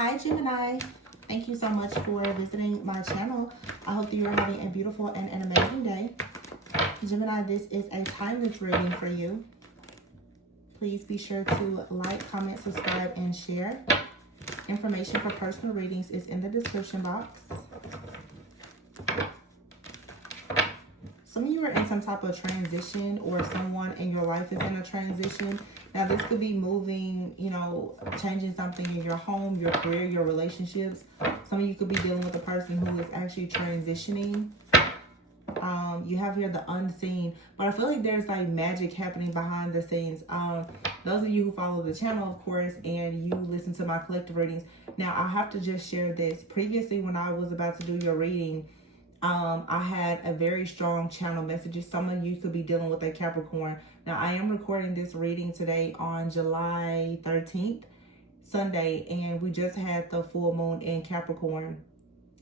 Hi Gemini, thank you so much for visiting my channel. I hope that you are having a beautiful and an amazing day. Gemini, this is a timeless reading for you. Please be sure to like, comment, subscribe, and share. Information for personal readings is in the description box. Some of you are in some type of transition, or someone in your life is in a transition. Now, this could be moving, changing something in your home, your career, your relationships. Some of you could be dealing with a person who is actually transitioning. You have here the unseen, but I feel like there's like magic happening behind the scenes. Those of you who follow the channel, of course, and you listen to my collective readings. Now, I'll have to just share this. Previously, when I was about to do your reading, I had a very strong channel messages. Some of you could be dealing with a Capricorn. Now, I am recording this reading today on July 13th, Sunday, and we just had the full moon in Capricorn.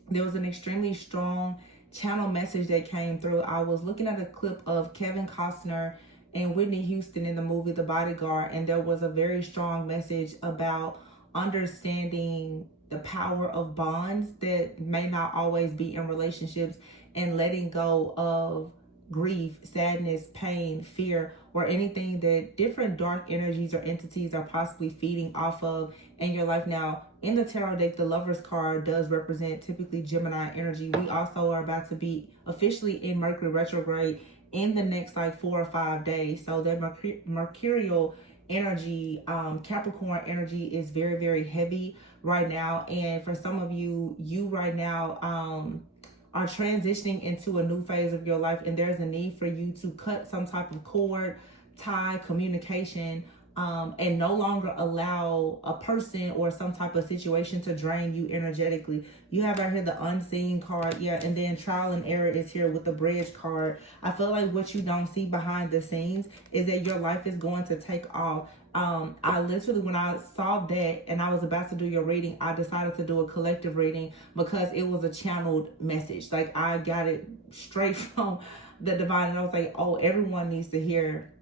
There was an extremely strong channel message that came through. I was looking at a clip of Kevin Costner and Whitney Houston in the movie The Bodyguard, and there was a very strong message about understanding the power of bonds that may not always be in relationships, and letting go of grief, sadness, pain, fear, or anything that different dark energies or entities are possibly feeding off of in your life. Now, in the tarot deck, the Lover's card does represent typically Gemini energy. We also are about to be officially in Mercury retrograde in the next 4 or 5 days. So that mercurial energy, Capricorn energy is very, very heavy right now. And for some of you, right now are transitioning into a new phase of your life, and there's a need for you to cut some type of cord, tie, communication, and no longer allow a person or some type of situation to drain you energetically. You have out here the unseen card, and then trial and error is here with the bridge card. I feel like what you don't see behind the scenes is that your life is going to take off. I literally, when I saw that and I was about to do your reading, I decided to do a collective reading because it was a channeled message. Like, I got it straight from the divine, and I was like, oh, everyone needs to hear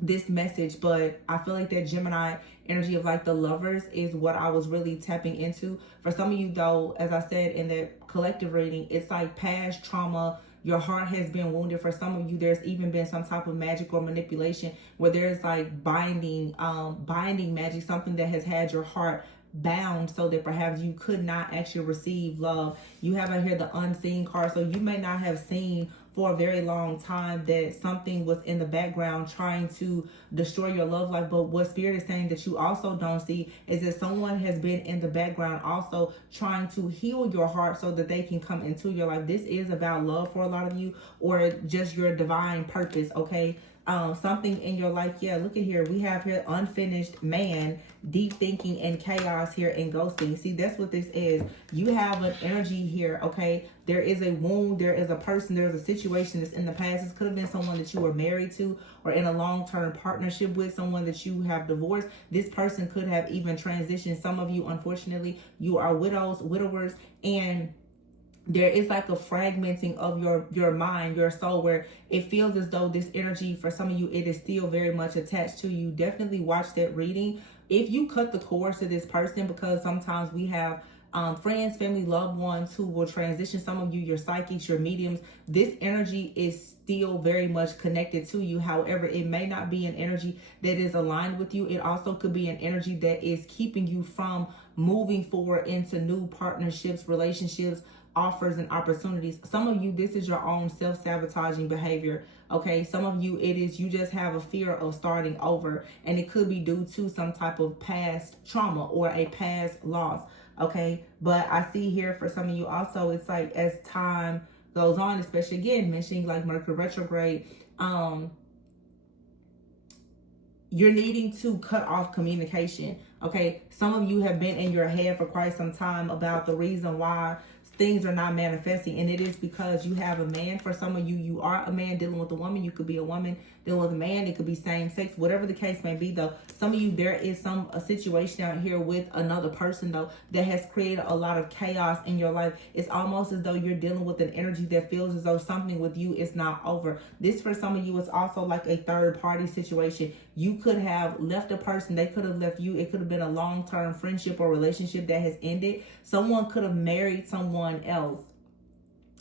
this message. But I feel like that Gemini energy of the Lovers is what I was really tapping into. For some of you though, as I said in the collective reading, it's like past trauma. Your heart has been wounded. For some of you, there's even been some type of magic or manipulation where there's binding magic, something that has had your heart bound so that perhaps you could not actually receive love. You have out here the unseen card, so you may not have seen for a very long time that something was in the background trying to destroy your love life. But what Spirit is saying that you also don't see is that someone has been in the background also trying to heal your heart so that they can come into your life. This is about love for a lot of you, or just your divine purpose, okay? Something in your life. Look at here. We have here unfinished man, deep thinking, and chaos here, and ghosting. See, that's what this is. You have an energy here, okay? There is a wound, there is a person, there's a situation that's in the past. This could have been someone that you were married to or in a long-term partnership with, someone that you have divorced. This person could have even transitioned. Some of you, unfortunately, you are widowers, and there is a fragmenting of your mind, your soul, where it feels as though this energy, for some of you, it is still very much attached to you. Definitely watch that reading. If you cut the cords to this person, because sometimes we have friends, family, loved ones who will transition. Some of you, your psychics, your mediums, this energy is still very much connected to you. However, it may not be an energy that is aligned with you. It also could be an energy that is keeping you from moving forward into new partnerships, relationships, offers, and opportunities. Some of you, this is your own self-sabotaging behavior, okay? Some of you, it is you just have a fear of starting over, and it could be due to some type of past trauma or a past loss, okay? But I see here for some of you also, it's as time goes on, especially again mentioning Mercury retrograde, you're needing to cut off communication, okay? Some of you have been in your head for quite some time about the reason why things are not manifesting, and it is because you have a man. For some of you, you are a man dealing with a woman. You could be a woman dealing with a man. It could be same sex, whatever the case may be, though. Some of you, there is a situation out here with another person, though, that has created a lot of chaos in your life. It's almost as though you're dealing with an energy that feels as though something with you is not over. This, for some of you, is also like a third party situation. You could have left a person, they could have left you. It could have been a long-term friendship or relationship that has ended. Someone could have married someone else,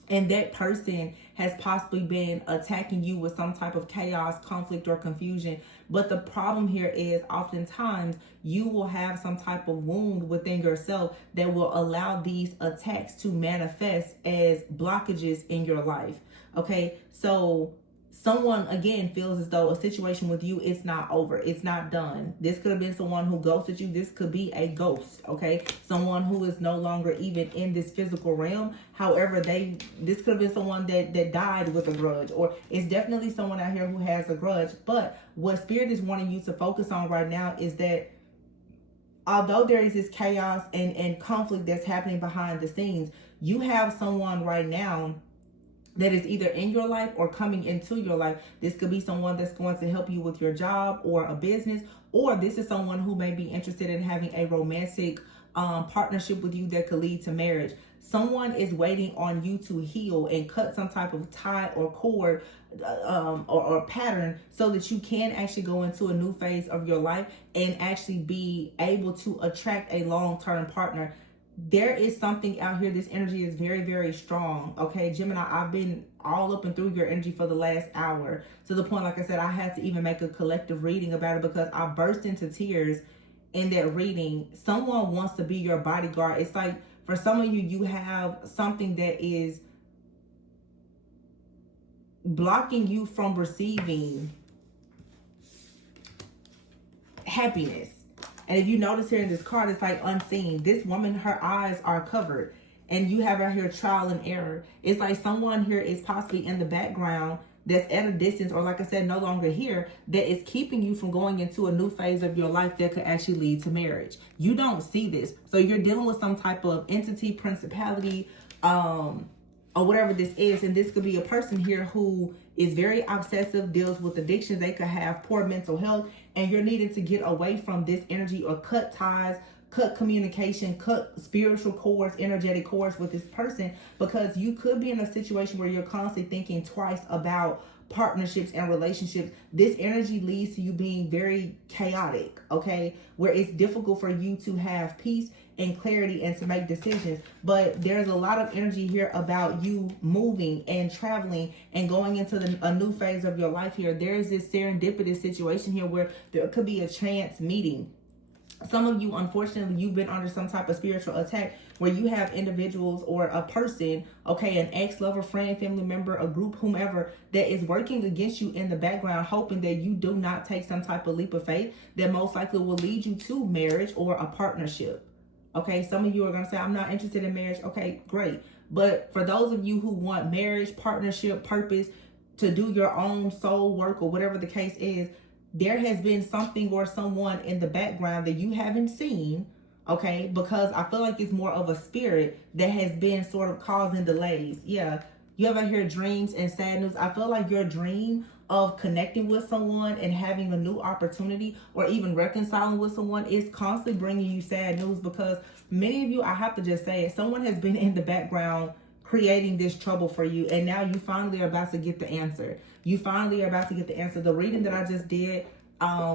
and that person has possibly been attacking you with some type of chaos, conflict, or confusion. But the problem here is oftentimes you will have some type of wound within yourself that will allow these attacks to manifest as blockages in your life. Okay, so someone, again, feels as though a situation with you is not over. It's not done. This could have been someone who ghosted you. This could be a ghost, okay? Someone who is no longer even in this physical realm. However, this could have been someone that died with a grudge, or it's definitely someone out here who has a grudge. But what Spirit is wanting you to focus on right now is that although there is this chaos and conflict that's happening behind the scenes, you have someone right now that is either in your life or coming into your life. This could be someone that's going to help you with your job or a business, or this is someone who may be interested in having a romantic partnership with you that could lead to marriage. Someone is waiting on you to heal and cut some type of tie or cord or pattern so that you can actually go into a new phase of your life and actually be able to attract a long-term partner. There is something out here. This energy is very, very strong. Okay, Gemini, I've been all up and through your energy for the last hour, to the point, like I said, I had to even make a collective reading about it because I burst into tears in that reading. Someone wants to be your bodyguard. It's like, for some of you, you have something that is blocking you from receiving happiness. And if you notice here in this card, it's like unseen. This woman, her eyes are covered, and you have out here trial and error. It's like someone here is possibly in the background that's at a distance, or like I said, no longer here, that is keeping you from going into a new phase of your life that could actually lead to marriage. You don't see this. So you're dealing with some type of entity, principality, or whatever this is. And this could be a person here who is very obsessive, deals with addictions. They could have poor mental health, and you're needing to get away from this energy or cut ties, cut communication, cut spiritual cords, energetic cords with this person, because you could be in a situation where you're constantly thinking twice about partnerships and relationships. This energy leads to you being very chaotic, okay, where it's difficult for you to have peace and clarity and to make decisions. But there's a lot of energy here about you moving and traveling and going into a new phase of your life here. There's this serendipitous situation here where there could be a chance meeting. Some of you, unfortunately, you've been under some type of spiritual attack where you have individuals or a person, okay, an ex-lover, friend, family member, a group, whomever, that is working against you in the background, hoping that you do not take some type of leap of faith that most likely will lead you to marriage or a partnership. Okay, some of you are going to say, I'm not interested in marriage. Okay, great. But for those of you who want marriage, partnership, purpose, to do your own soul work or whatever the case is, there has been something or someone in the background that you haven't seen, okay? Because I feel like it's more of a spirit that has been sort of causing delays. Yeah, you ever hear dreams and sad news? I feel like your dream of connecting with someone and having a new opportunity or even reconciling with someone is constantly bringing you sad news, because many of you, I have to just say it, someone has been in the background creating this trouble for you, and now you finally are about to get the answer. You finally are about to get the answer. The reading that I just did,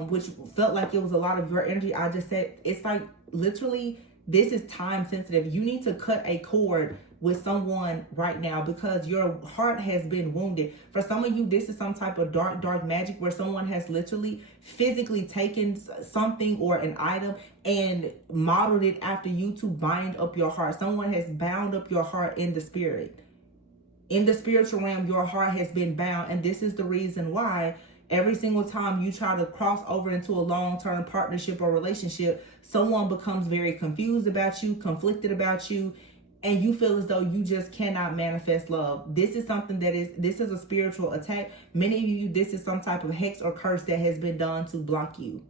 which felt like it was a lot of your energy, I just said, it's like literally, this is time sensitive. You need to cut a cord with someone right now because your heart has been wounded. For some of you, this is some type of dark magic where someone has literally physically taken something or an item and modeled it after you to bind up your heart. Someone has bound up your heart in the spirit. In the spiritual realm, your heart has been bound, and this is the reason why every single time you try to cross over into a long-term partnership or relationship, someone becomes very confused about you, conflicted about you, and you feel as though you just cannot manifest love. This is something this is a spiritual attack. Many of you, this is some type of hex or curse that has been done to block you.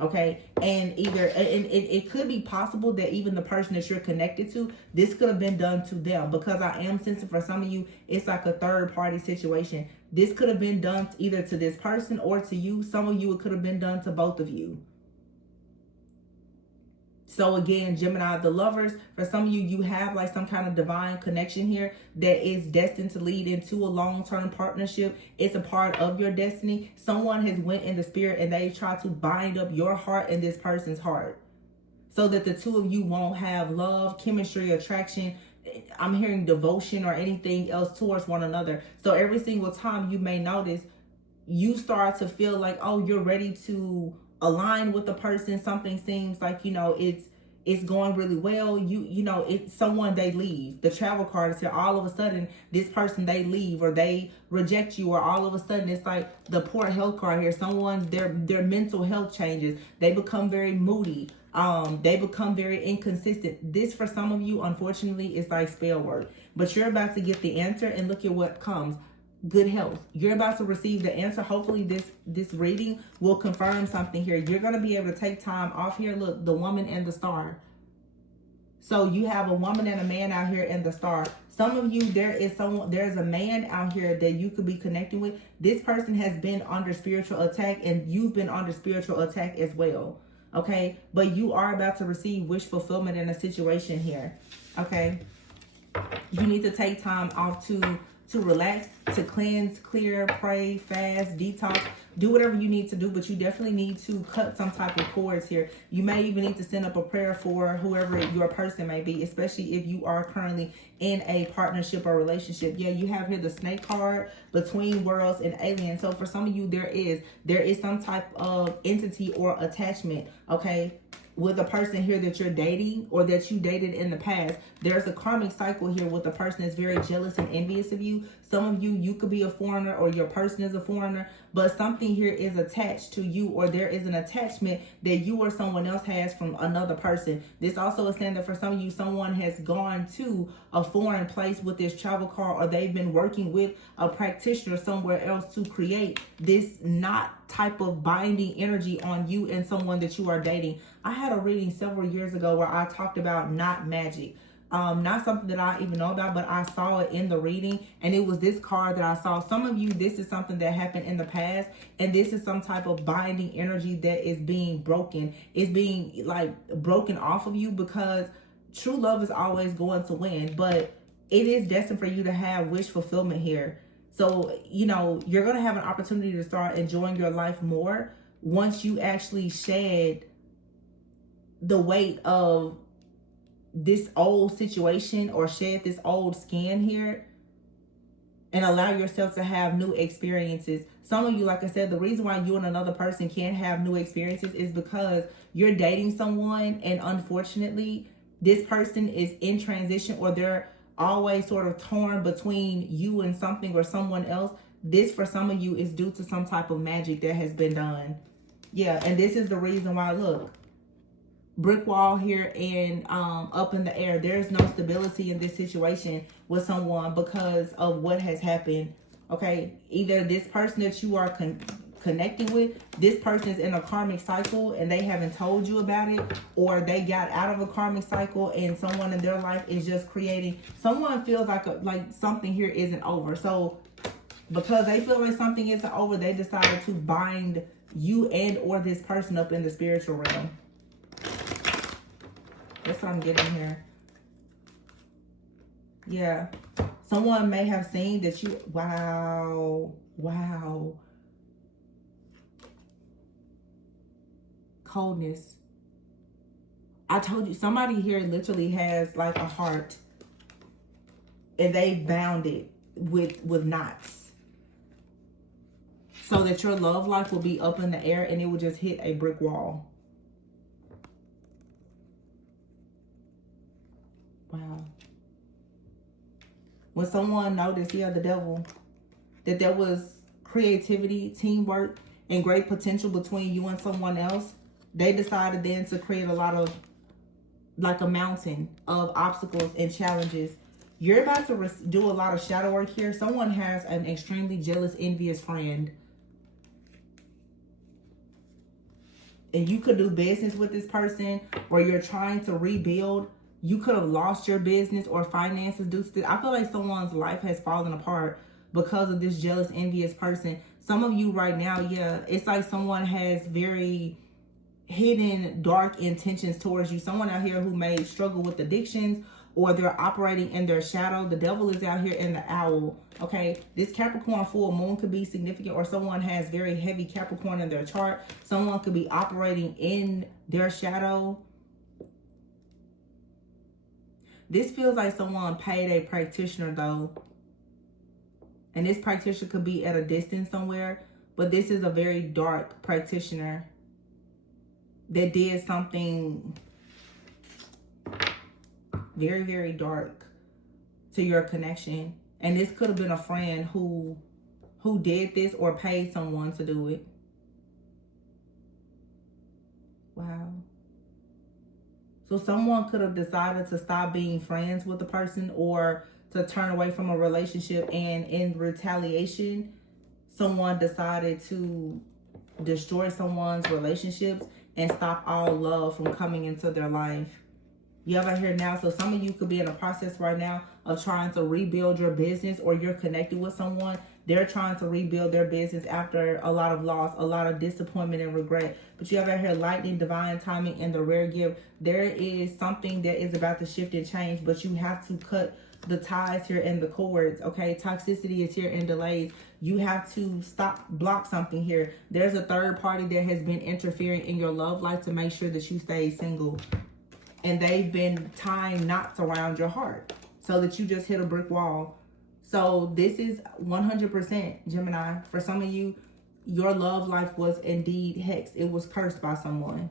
Okay, and it could be possible that even the person that you're connected to, this could have been done to them, because I am sensing for some of you, it's like a third party situation. This could have been done either to this person or to you. Some of you, it could have been done to both of you. So again, Gemini, the lovers, for some of you, you have like some kind of divine connection here that is destined to lead into a long-term partnership. It's a part of your destiny. Someone has went in the spirit and they try to bind up your heart and this person's heart so that the two of you won't have love, chemistry, attraction. I'm hearing devotion or anything else towards one another. So every single time you may notice, you start to feel like, oh, you're ready to align with the person. Something seems like, you know, it's going really well. You know, it's someone, they leave. The travel card is here. All of a sudden, this person, they leave or they reject you, or all of a sudden it's like the poor health card here. Someone's their mental health changes. They become very moody. They become very inconsistent. This for some of you, unfortunately, is like spell work. But you're about to get the answer, and look at what comes. Good health. You're about to receive the answer. Hopefully this reading will confirm something here. You're going to be able to take time off here. Look, the woman and the star. So you have a woman and a man out here in the star. Some of you, there's a man out here that you could be connecting with. This person has been under spiritual attack, and you've been under spiritual attack as well. Okay, but you are about to receive wish fulfillment in a situation here. Okay, you need to take time off to relax, to cleanse, clear, pray, fast, detox, do whatever you need to do, but you definitely need to cut some type of cords here. You may even need to send up a prayer for whoever your person may be, especially if you are currently in a partnership or relationship. Yeah, you have here the snake card, between worlds and aliens. So for some of you, there is some type of entity or attachment, okay, with a person here that you're dating or that you dated in the past. There's a karmic cycle here with a person that's very jealous and envious of you. Some of you, you could be a foreigner or your person is a foreigner, but something here is attached to you, or there is an attachment that you or someone else has from another person. This also is saying that for some of you, someone has gone to a foreign place with this travel card, or they've been working with a practitioner somewhere else to create this knot type of binding energy on you and someone that you are dating. I had a reading several years ago where I talked about knot magic. Not something that I even know about, but I saw it in the reading, and it was this card that I saw. Some of you, this is something that happened in the past, and this is some type of binding energy that is being broken. It's being like broken off of you, because true love is always going to win, but it is destined for you to have wish fulfillment here. So, you know, you're going to have an opportunity to start enjoying your life more once you actually shed the weight of this old situation, or shed this old skin here, and allow yourself to have new experiences. Some of you, like I said, the reason why you and another person can't have new experiences is because you're dating someone, and unfortunately this person is in transition, or they're always sort of torn between you and something or someone else. This for some of you is due to some type of magic that has been done. Yeah, and this is the reason why, look, brick wall here and up in the air. There's no stability in this situation with someone because of what has happened. Okay, either this person that you are connecting with, this person is in a karmic cycle and they haven't told you about it, or they got out of a karmic cycle and someone in their life is just creating. Someone feels like something here isn't over. So because they feel like something isn't over, they decided to bind you and or this person up in the spiritual realm. That's what I'm getting here. Yeah. Someone may have seen that you, wow. Coldness. I told you, somebody here literally has like a heart and they bound it with knots, so that your love life will be up in the air and it will just hit a brick wall. Wow. When someone noticed, yeah, the devil, that there was creativity, teamwork, and great potential between you and someone else, they decided then to create a lot of, like a mountain of obstacles and challenges. You're about to do a lot of shadow work here. Someone has an extremely jealous, envious friend. and you could do business with this person, or you're trying to rebuild, you could have lost your business or finances due to this. I feel like someone's life has fallen apart because of this jealous, envious person. Some of you right now, yeah, it's like someone has very hidden dark intentions towards you. Someone out here who may struggle with addictions, or they're operating in their shadow. The devil is out here in the owl. Okay, this Capricorn full moon could be significant, or someone has very heavy Capricorn in their chart. Someone could be operating in their shadow. This feels like someone paid a practitioner though. And this practitioner could be at a distance somewhere, but this is a very dark practitioner that did something very, very dark to your connection. And this could have been a friend who did this or paid someone to do it. Wow. So someone could have decided to stop being friends with the person, or to turn away from a relationship, and in retaliation, someone decided to destroy someone's relationships and stop all love from coming into their life. You have out here now, so some of you could be in a process right now of trying to rebuild your business, or you're connected with someone. They're trying to rebuild their business after a lot of loss, a lot of disappointment and regret. But you have out here lightning, divine timing, and the rare gift. There is something that is about to shift and change, but you have to cut the ties here and the cords. Okay, toxicity is here and delays. You have to block something here. There's a third party that has been interfering in your love life to make sure that you stay single. And they've been tying knots around your heart so that you just hit a brick wall. So this is 100% Gemini. For some of you, your love life was indeed hexed. It was cursed by someone.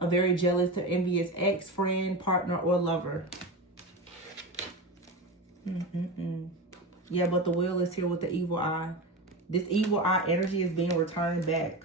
A very jealous or envious ex, friend, partner, or lover. Yeah, but the wheel is here with the evil eye. This evil eye energy is being returned back.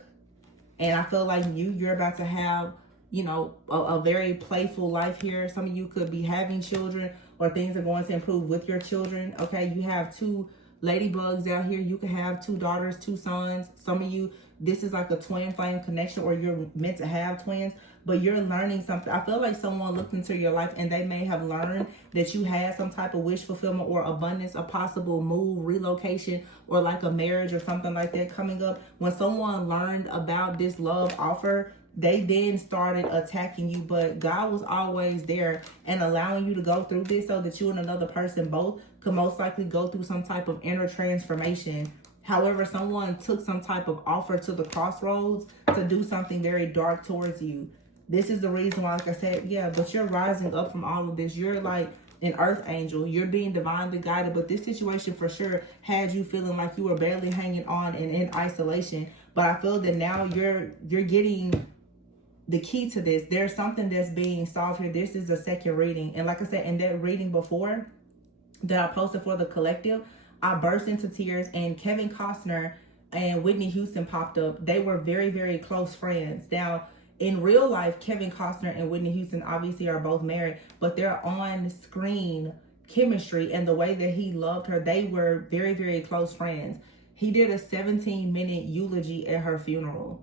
And I feel like you're about to have, you know, a very playful life here. Some of you could be having children, or things are going to improve with your children. Okay, you have 2 ladybugs out here. You could have 2 daughters, 2 sons. Some of you, this is like a twin flame connection, or you're meant to have twins, but you're learning something. I feel like someone looked into your life and they may have learned that you had some type of wish fulfillment or abundance, a possible move, relocation, or like a marriage or something like that coming up. When someone learned about this love offer, they then started attacking you, but God was always there and allowing you to go through this so that you and another person both could most likely go through some type of inner transformation. However, someone took some type of offer to the crossroads to do something very dark towards you. This is the reason why, like I said, yeah, but you're rising up from all of this. You're like an earth angel. You're being divinely guided, but this situation for sure had you feeling like you were barely hanging on and in isolation. But I feel that now you're getting the key to this. There's something that's being solved here. This is a second reading. And like I said, in that reading before that I posted for the collective, I burst into tears, and Kevin Costner and Whitney Houston popped up. They were very, very close friends. Now, in real life, Kevin Costner and Whitney Houston obviously are both married, but their on-screen chemistry and the way that he loved her, they were very, very close friends. He did a 17-minute eulogy at her funeral.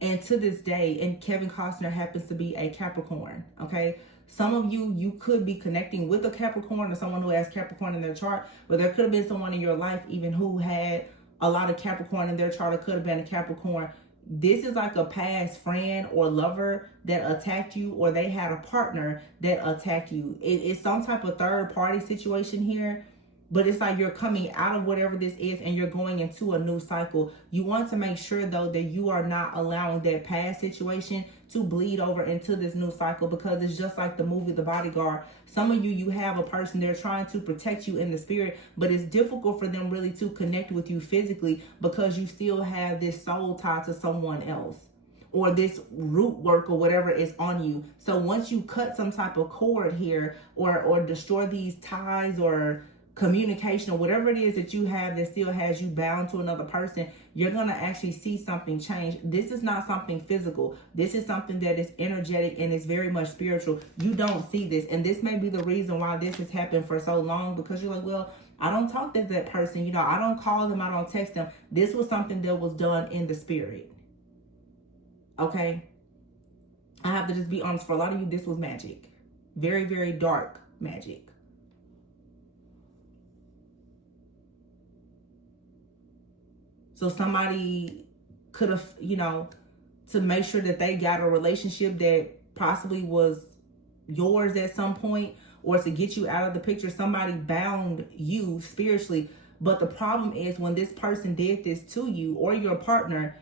And to this day, and Kevin Costner happens to be a Capricorn, okay? Some of you could be connecting with a Capricorn or someone who has Capricorn in their chart, but there could have been someone in your life even who had a lot of Capricorn in their chart, or could have been a Capricorn. This is like a past friend or lover that attacked you, or they had a partner that attacked you. It's some type of third party situation here, but it's like you're coming out of whatever this is and you're going into a new cycle. You want to make sure though that you are not allowing that past situation to bleed over into this new cycle, because it's just like the movie The Bodyguard. Some of you have a person, they're trying to protect you in the spirit, but it's difficult for them really to connect with you physically because you still have this soul tie to someone else, or this root work or whatever is on you. So once you cut some type of cord here, or destroy these ties or communication or whatever it is that you have that still has you bound to another person, you're going to actually see something change. This is not something physical. This is something that is energetic and is very much spiritual. You don't see this. And this may be the reason why this has happened for so long, because you're like, well, I don't talk to that person. You know, I don't call them. I don't text them. This was something that was done in the spirit. Okay? I have to just be honest. For a lot of you, this was magic. Very, very dark magic. So somebody could have, you know, to make sure that they got a relationship that possibly was yours at some point, or to get you out of the picture, somebody bound you spiritually. But the problem is, when this person did this to you or your partner,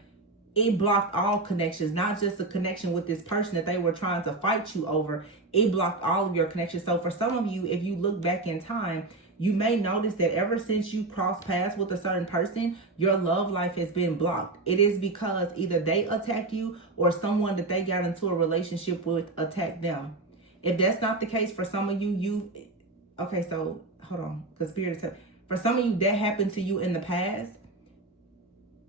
it blocked all connections, not just the connection with this person that they were trying to fight you over. It blocked all of your connections. So for some of you, if you look back in time, you may notice that ever since you crossed paths with a certain person, your love life has been blocked. It is because either they attacked you or someone that they got into a relationship with attacked them. If that's not the case for some of you, okay, so hold on, because Spirit is, for some of you, that happened to you in the past.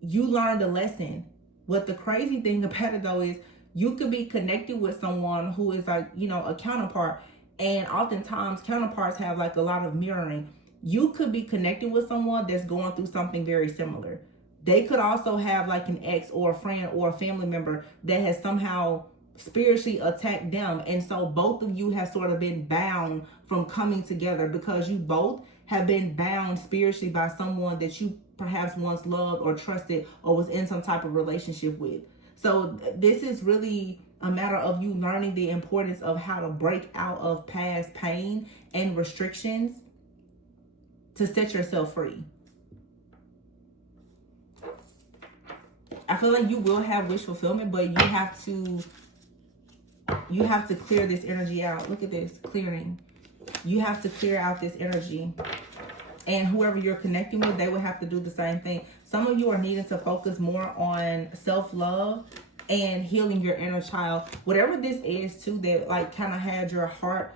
You learned a lesson. What the crazy thing about it though is, you could be connected with someone who is like, you know, a counterpart. And oftentimes counterparts have like a lot of mirroring. You could be connected with someone that's going through something very similar. They could also have like an ex or a friend or a family member that has somehow spiritually attacked them. And so both of you have sort of been bound from coming together, because you both have been bound spiritually by someone that you perhaps once loved or trusted or was in some type of relationship with. So this is really a matter of you learning the importance of how to break out of past pain and restrictions to set yourself free. I feel like you will have wish fulfillment, but you have to clear this energy out. Look at this, clearing. You have to clear out this energy. And whoever you're connecting with, they will have to do the same thing. Some of you are needing to focus more on self-love and healing your inner child. Whatever this is too, that like kind of had your heart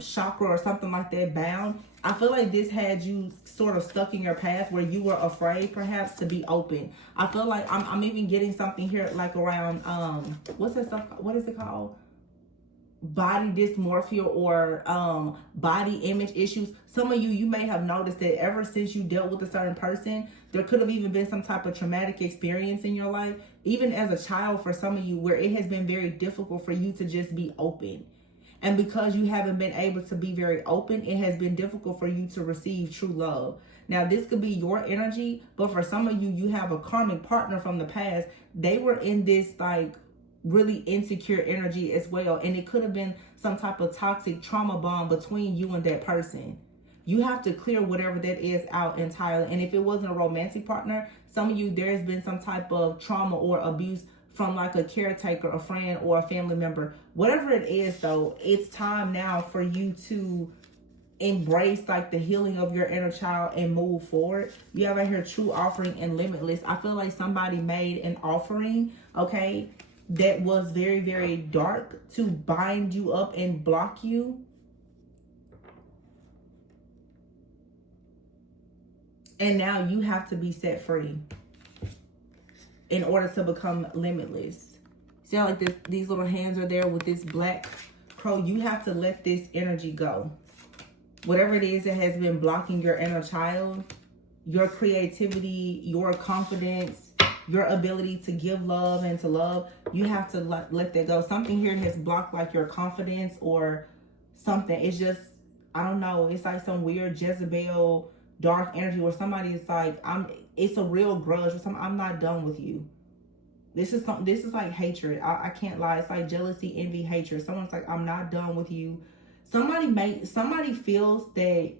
chakra or something like that bound. I feel like this had you sort of stuck in your path where you were afraid perhaps to be open. I feel like I'm even getting something here like around what's that stuff, what is it called? Body dysmorphia or body image issues. Some of you may have noticed that ever since you dealt with a certain person, there could have even been some type of traumatic experience in your life, even as a child for some of you, where it has been very difficult for you to just be open. And because you haven't been able to be very open, it has been difficult for you to receive true love. Now, this could be your energy, but for some of you, you have a karmic partner from the past. They were in this like really insecure energy as well. And it could have been some type of toxic trauma bond between you and that person. You have to clear whatever that is out entirely. And if it wasn't a romantic partner, some of you, there has been some type of trauma or abuse from like a caretaker, a friend, or a family member. Whatever it is though, it's time now for you to embrace like the healing of your inner child and move forward. You have right here true offering and limitless. I feel like somebody made an offering, okay, that was very, very dark to bind you up and block you. And now you have to be set free in order to become limitless. See how like these little hands are there with this black crow? You have to let this energy go. Whatever it is that has been blocking your inner child, your creativity, your confidence, your ability to give love and to love, you have to let that go. Something here has blocked like your confidence or something. It's just, I don't know. It's like some weird Jezebel dark energy where somebody is like, it's a real grudge or something. I'm not done with you. This is like hatred. I can't lie. It's like jealousy, envy, hatred. Someone's like, I'm not done with you. Somebody feels that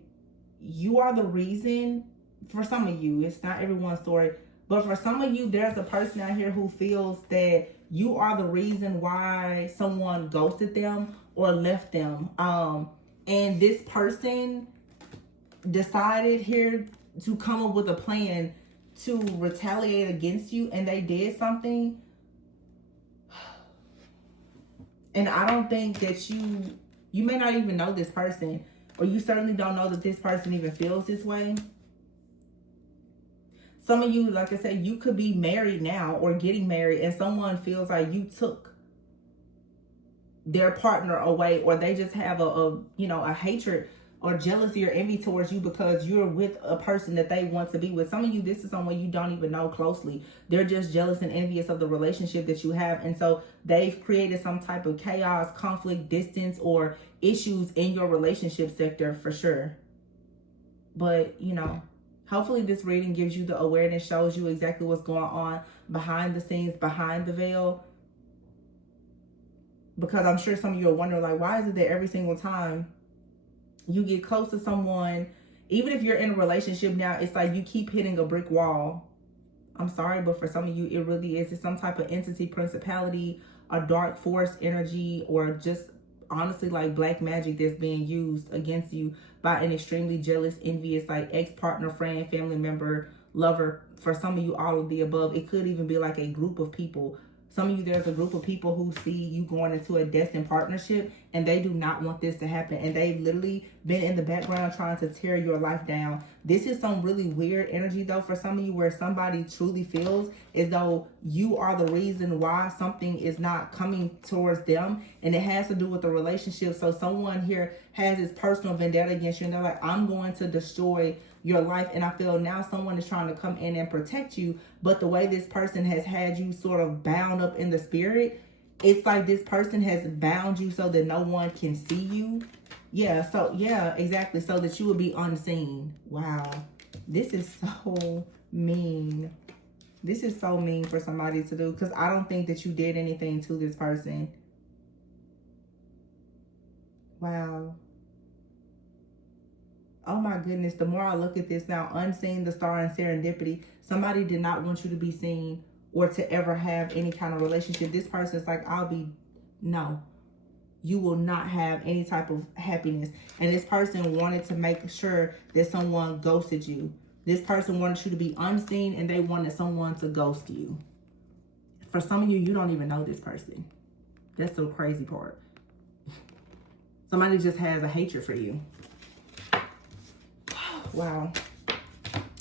you are the reason. For some of you, it's not everyone's story, but for some of you, there's a person out here who feels that you are the reason why someone ghosted them or left them. And this person decided here to come up with a plan to retaliate against you, and they did something. And I don't think that you may not even know this person, or you certainly don't know that this person even feels this way. Some of you, like I said, you could be married now or getting married, and someone feels like you took their partner away, or they just have a hatred or jealousy or envy towards you because you're with a person that they want to be with. Some of you, this is someone you don't even know closely. They're just jealous and envious of the relationship that you have. And so they've created some type of chaos, conflict, distance, or issues in your relationship sector for sure. But, you know, hopefully this reading gives you the awareness, shows you exactly what's going on behind the scenes, behind the veil. Because I'm sure some of you are wondering, like, why is it that every single time you get close to someone, even if you're in a relationship now, it's like you keep hitting a brick wall? I'm sorry, but for some of you, it really is. It's some type of entity, principality, a dark force energy, or just honestly like black magic that's being used against you by an extremely jealous, envious, like ex-partner, friend, family member, lover. For some of you, all of the above. It could even be like a group of people. Some of you, there's a group of people who see you going into a destined partnership and they do not want this to happen. And they've literally been in the background trying to tear your life down. This is some really weird energy though for some of you, where somebody truly feels as though you are the reason why something is not coming towards them. And it has to do with the relationship. So someone here has this personal vendetta against you and they're like, I'm going to destroy your life. And I feel now someone is trying to come in and protect you, but the way this person has had you sort of bound up in the spirit, it's like this person has bound you so that no one can see you. Yeah, so yeah, exactly, so that you will be unseen. Wow, this is so mean. This is so mean for somebody to do, because I don't think that you did anything to this person. Wow. Oh my goodness, the more I look at this now, unseen, the star, and serendipity, somebody did not want you to be seen or to ever have any kind of relationship. This person's like, no, you will not have any type of happiness. And this person wanted to make sure that someone ghosted you. This person wanted you to be unseen and they wanted someone to ghost you. For some of you, you don't even know this person. That's the crazy part. Somebody just has a hatred for you. Wow,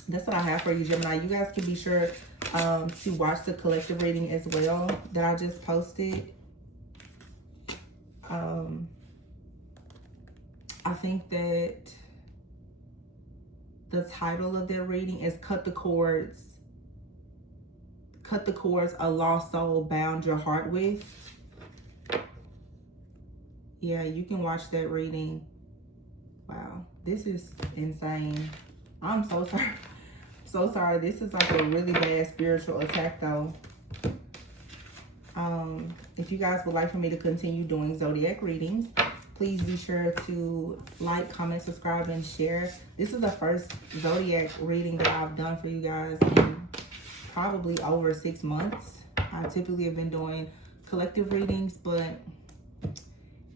that's what I have for you, Gemini. You guys can be sure to watch the collective reading as well that I just posted. I think that the title of their reading is Cut the Cords. Cut the cords a lost soul bound your heart with. Yeah, you can watch that reading. Wow, this is insane. I'm so sorry. So sorry. This is like a really bad spiritual attack though. If you guys would like for me to continue doing zodiac readings, please be sure to like, comment, subscribe, and share. This is the first zodiac reading that I've done for you guys in probably over 6 months. I typically have been doing collective readings, but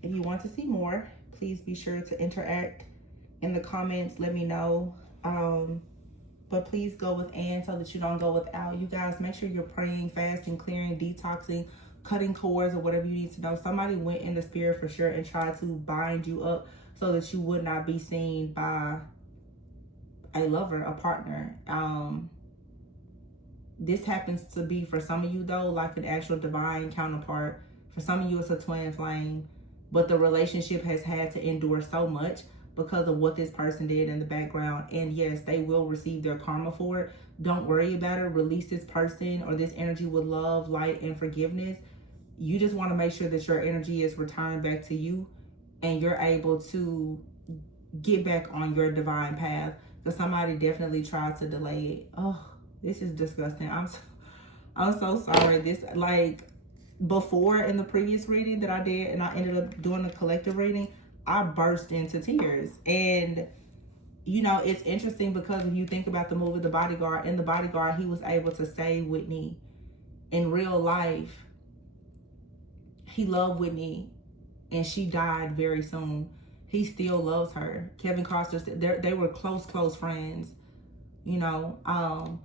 if you want to see more, please be sure to interact in the comments. Let me know. But please go with and so that you don't go without. You guys, make sure you're praying, fasting, clearing, detoxing, cutting cords, or whatever you need to know. Somebody went in the spirit for sure and tried to bind you up so that you would not be seen by a lover, a partner. This happens to be, for some of you though, like an actual divine counterpart. For some of you, it's a twin flame. But the relationship has had to endure so much because of what this person did in the background. And yes, they will receive their karma for it. Don't worry about it. Release this person or this energy with love, light, and forgiveness. You just want to make sure that your energy is returned back to you and you're able to get back on your divine path. Because somebody definitely tried to delay it. Oh, this is disgusting. I'm so sorry. This, like, before in the previous reading that I did, and I ended up doing a collective reading, I burst into tears. And you know, it's interesting because if you think about the movie The Bodyguard, in The Bodyguard, he was able to save Whitney. In real life, he loved Whitney and she died very soon. He still loves her. Kevin Costner, they were close friends. You know,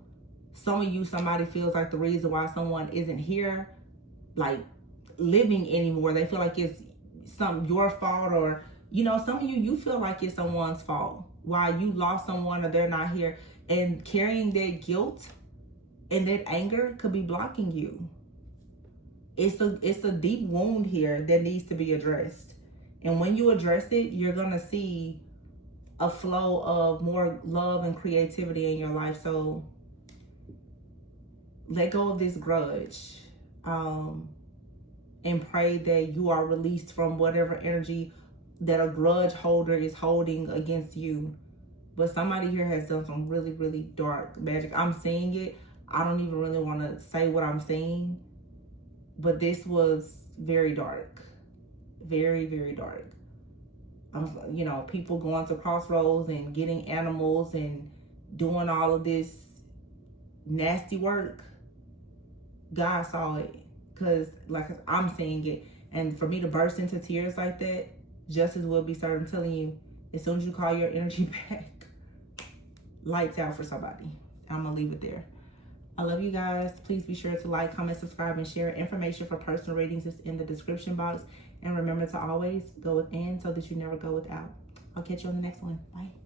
some of you, somebody feels like the reason why someone isn't here, like, living anymore, they feel like it's your fault, or, you know, some of you feel like it's someone's fault why you lost someone or they're not here, and carrying that guilt and that anger could be blocking you. It's a deep wound here that needs to be addressed, and when you address it, you're gonna see a flow of more love and creativity in your life. So let go of this grudge, and pray that you are released from whatever energy that a grudge holder is holding against you. But somebody here has done some really, really dark magic. I'm seeing it. I don't even really want to say what I'm seeing, but this was very dark. Very, very dark. You know, people going to crossroads and getting animals and doing all of this nasty work. God saw it, because like I'm seeing it, and for me to burst into tears like that, justice will be served. I'm telling you, as soon as you call your energy back, lights out for somebody. I'm gonna leave it there. I love you guys. Please be sure to like, comment, subscribe, and share. Information for personal readings is in the description box. And remember to always go within so that you never go without. I'll catch you on the next one. Bye.